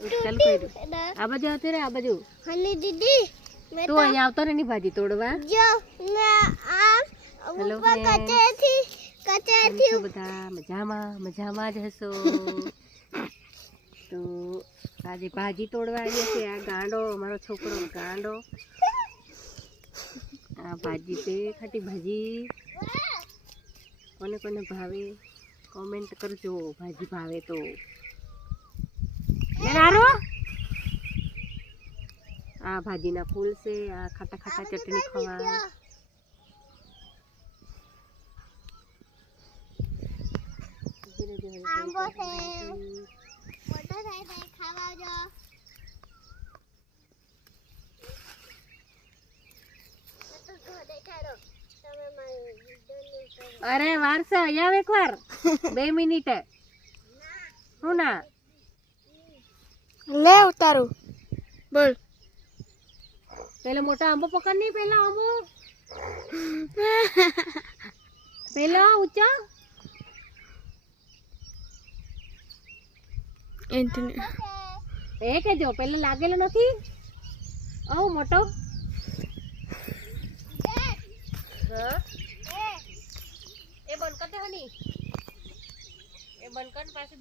ચાલ કરી આ બાજુ આવતી રે આ બાજુ હની દીદી મે તું અહીંયા આવતો રે ની ભાજી તોડવા જો ના આ હેલો કચેથી બધા મજામાં જ હશો તો આજે ભાજી તોડવા આવ્યા છે આ ગાંડો અમારો છોકરો ગાંડો આ ભાજી છે ખાટી ભાજી કોને કોને ભાવે કોમેન્ટ કરજો ભાજી ભાવે તો આ ભાજીના ફૂલ છે આ ખાટા ખાટા ચટણી ખવા આંબો છે મોટો થાય ખાવા જો અરે વારસે આવ એકવાર 2 મિનિટ હું ના લે ઉતારું બોલ પેલા મોટા આંબો પકડ નહીં પેલા ઊંચા એ કેજો પેલા લાગેલો નથી આવ મોટો એ બંધ કર દે હની એ બંધ કર પાસે